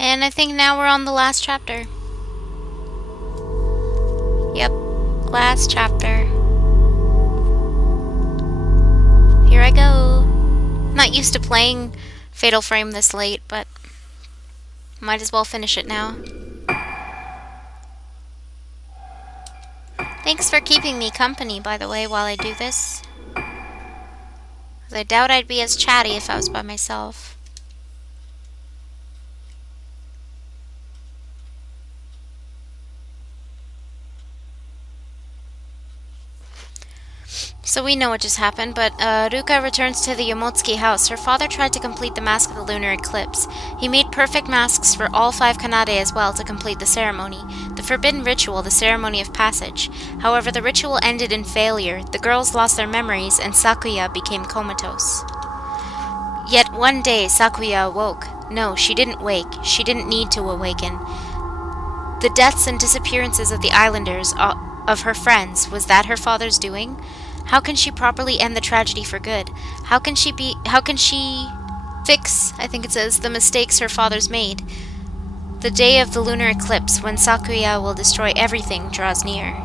And I think now we're on the last chapter. Yep, last chapter. Here I go. Not used to playing Fatal Frame this late, but might as well finish it now. Thanks for keeping me company, by the way, while I do this. 'Cause I doubt I'd be as chatty if I was by myself. So we know what just happened, but Ruka returns to the Yomotsuki house. Her father tried to complete the mask of the Lunar Eclipse. He made perfect masks for all 5 Kanade as well to complete the ceremony. The forbidden ritual, the ceremony of passage. However, the ritual ended in failure. The girls lost their memories, and Sakuya became comatose. Yet one day, Sakuya awoke. No, she didn't wake. She didn't need to awaken. The deaths and disappearances of the islanders, of her friends, was that her father's doing? How can she properly end the tragedy for good? How can she fix, I think it says, the mistakes her father's made? The day of the lunar eclipse, when Sakuya will destroy everything, draws near.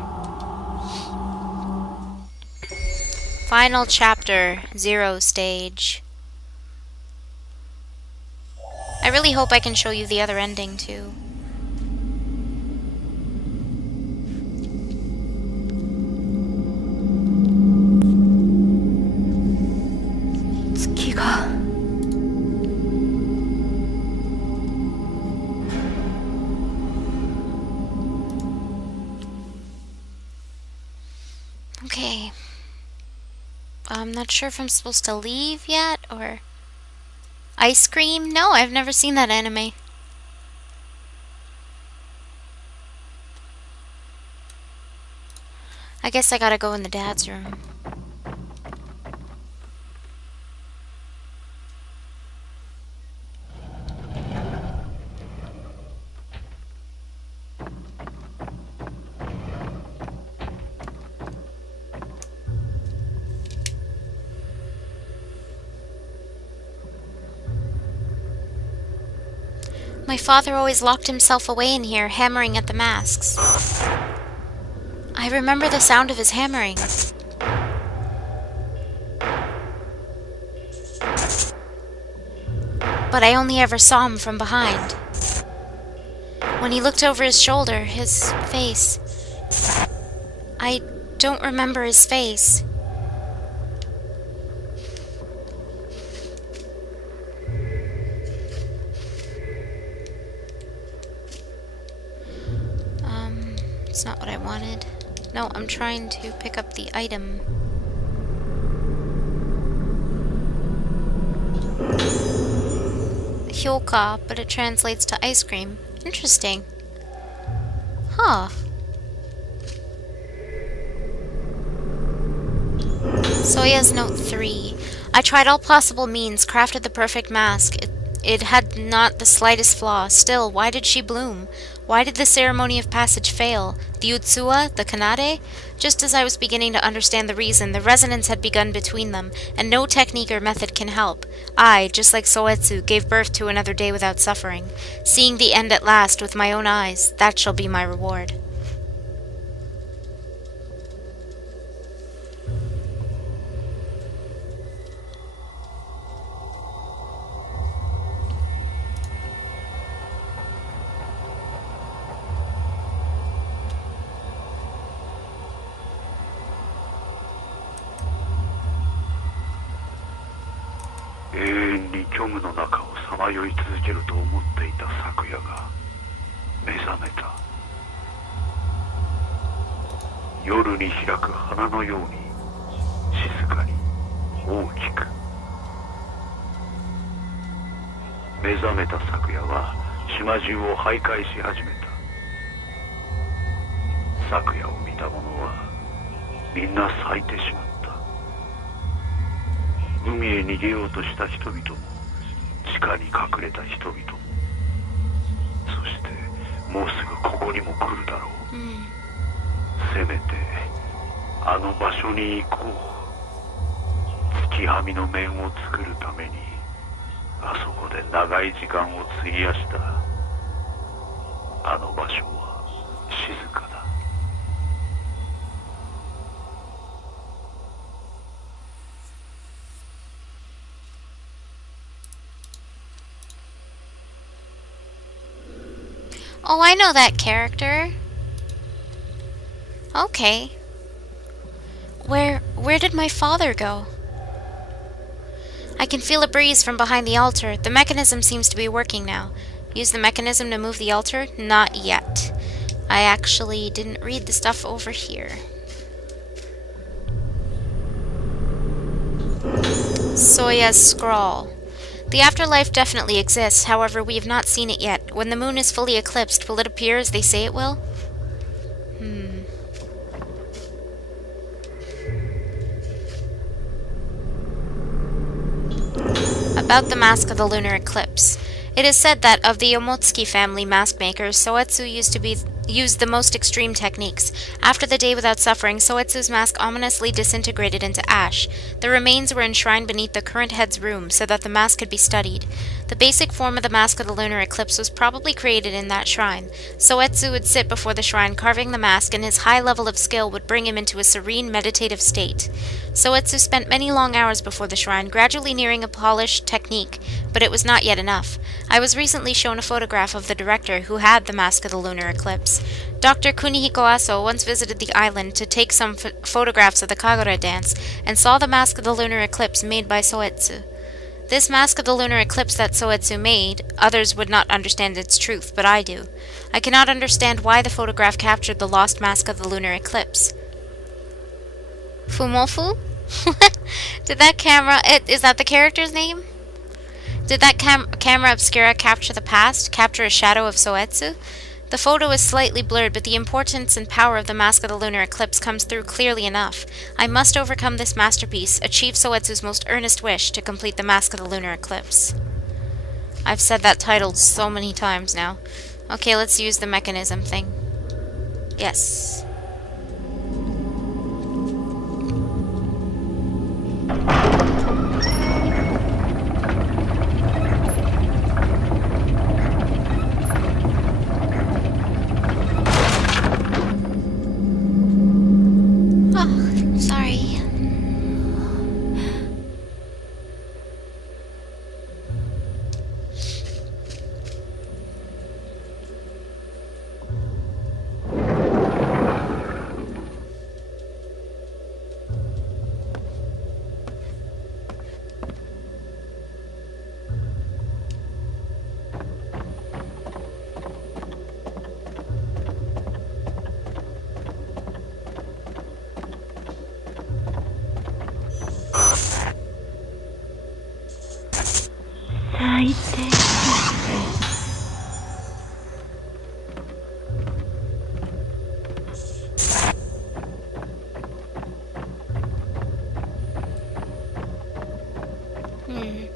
Final chapter, 0 stage. I really hope I can show you the other ending, too. Okay. I'm not sure if I'm supposed to leave yet, or... Ice Cream? No, I've never seen that anime. I guess I gotta go in the dad's room. My father always locked himself away in here, hammering at the masks. I remember the sound of his hammering. But I only ever saw him from behind. When he looked over his shoulder, his face... I don't remember his face. It's not what I wanted. No, I'm trying to pick up the item. Hyoka, but it translates to ice cream. Interesting. Huh. Soya's note 3. I tried all possible means, crafted the perfect mask. It had not the slightest flaw. Still, why did she bloom? Why did the ceremony of passage fail? The Utsuwa? The Kanade? Just as I was beginning to understand the reason, the resonance had begun between them, and no technique or method can help. I, just like Soetsu, gave birth to another day without suffering. Seeing the end at last with my own eyes, that shall be my reward. あの場所は静かだ。Oh, I know that character. Okay. Where did my father go? I can feel a breeze from behind the altar. The mechanism seems to be working now. Use the mechanism to move the altar? Not yet. I actually didn't read the stuff over here. Soya's scrawl. The afterlife definitely exists, however, we have not seen it yet. When the moon is fully eclipsed, will it appear as they say it will? About the mask of the lunar eclipse. It is said that of the Omotsuki family mask makers, Soetsu used the most extreme techniques. After the day without suffering, Soetsu's mask ominously disintegrated into ash. The remains were enshrined beneath the current head's room so that the mask could be studied. The basic form of the mask of the lunar eclipse was probably created in that shrine. Soetsu would sit before the shrine carving the mask, and his high level of skill would bring him into a serene meditative state. Soetsu spent many long hours before the shrine, gradually nearing a polished technique, but it was not yet enough. I was recently shown a photograph of the director who had the mask of the lunar eclipse. Dr. Kunihiko Aso once visited the island to take some photographs of the Kagura dance and saw the mask of the lunar eclipse made by Soetsu. This mask of the lunar eclipse that Soetsu made, others would not understand its truth, but I do. I cannot understand why the photograph captured the lost mask of the lunar eclipse. Fumofu? Did that camera... Is that the character's name? Did that camera obscura capture the past? Capture a shadow of Soetsu? The photo is slightly blurred, but the importance and power of the mask of the lunar eclipse comes through clearly enough. I must overcome this masterpiece, achieve Soetsu's most earnest wish to complete the mask of the lunar eclipse. I've said that title so many times now. Okay, let's use the mechanism thing. Yes. Oh, sorry. Hmm.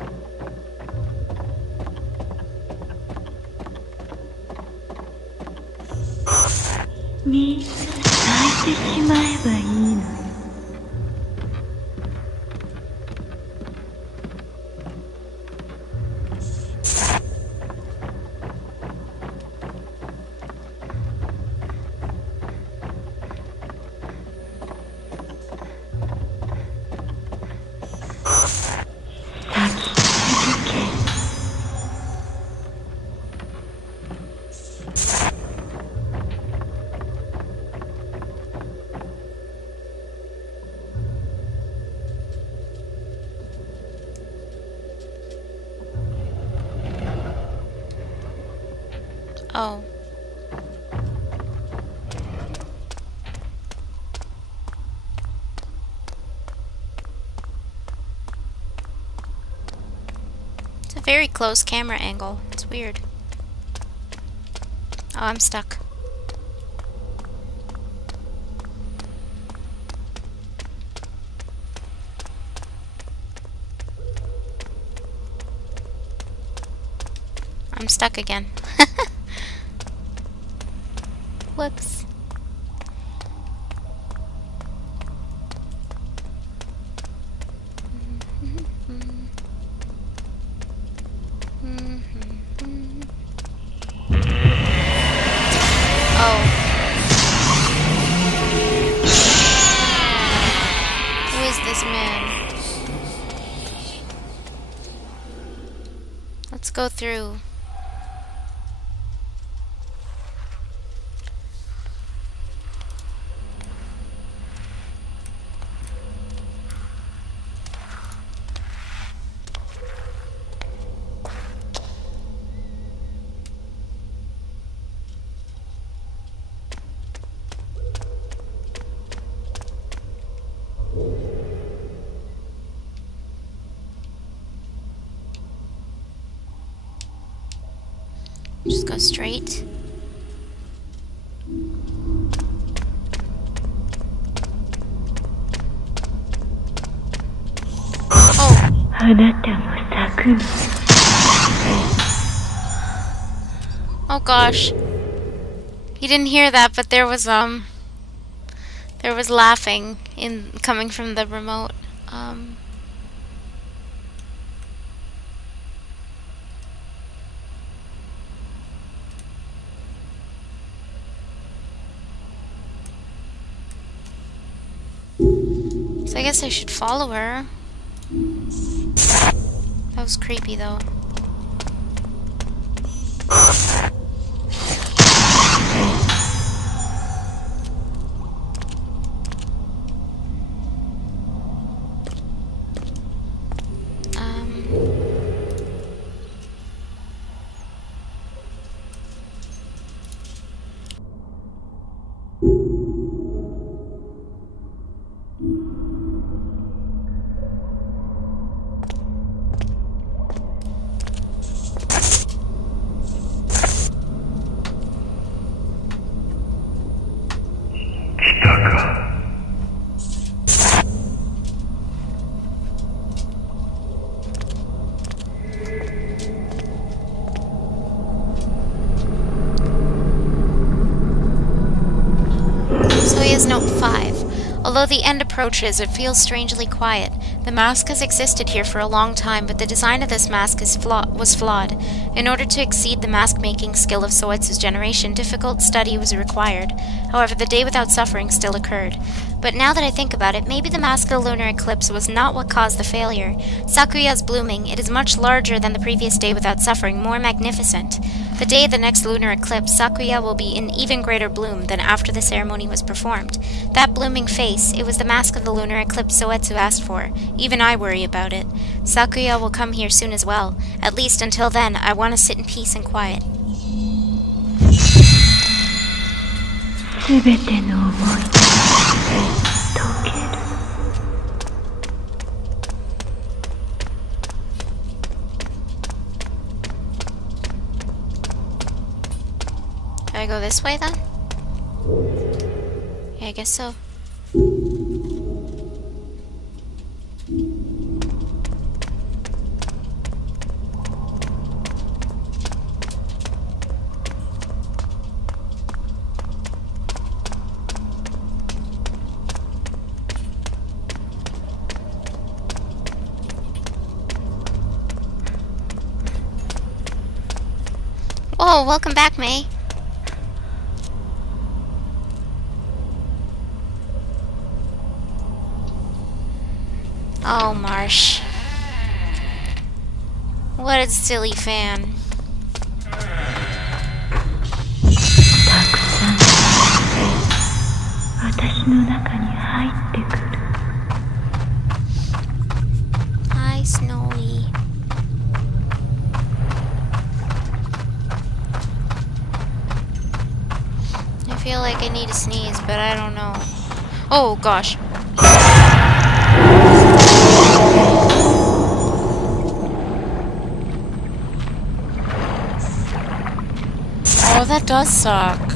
みんな泣いてしまえばいいのよ。Oh. It's a very close camera angle. It's weird. Oh, I'm stuck. I'm stuck again. Whoops. Let's go through. Just go straight. Oh! あなたも咲くの。 Oh gosh. You didn't hear that, but there was laughing coming from the remote. So I guess I should follow her. That was creepy though. Note 5. Although the end approaches, it feels strangely quiet. The mask has existed here for a long time, but the design of this mask was flawed. In order to exceed the mask-making skill of Soetsu's generation, difficult study was required. However, the day without suffering still occurred. But now that I think about it, maybe the mask of the lunar eclipse was not what caused the failure. Sakuya's blooming, it is much larger than the previous day without suffering, more magnificent. The day of the next lunar eclipse, Sakuya will be in even greater bloom than after the ceremony was performed. That blooming face, it was the mask of the lunar eclipse Soetsu asked for. Even I worry about it. Sakuya will come here soon as well. At least until then, I want to sit in peace and quiet. すべての思い出溶ける。 Do I go this way then? Yeah, I guess so. Oh, welcome back, May. Oh, Marsh. What a silly fan. たくさん私の中に入ってくる。 Hi, Snowy. I feel like I need to sneeze, but I don't know. Oh, gosh. Oh, that does suck.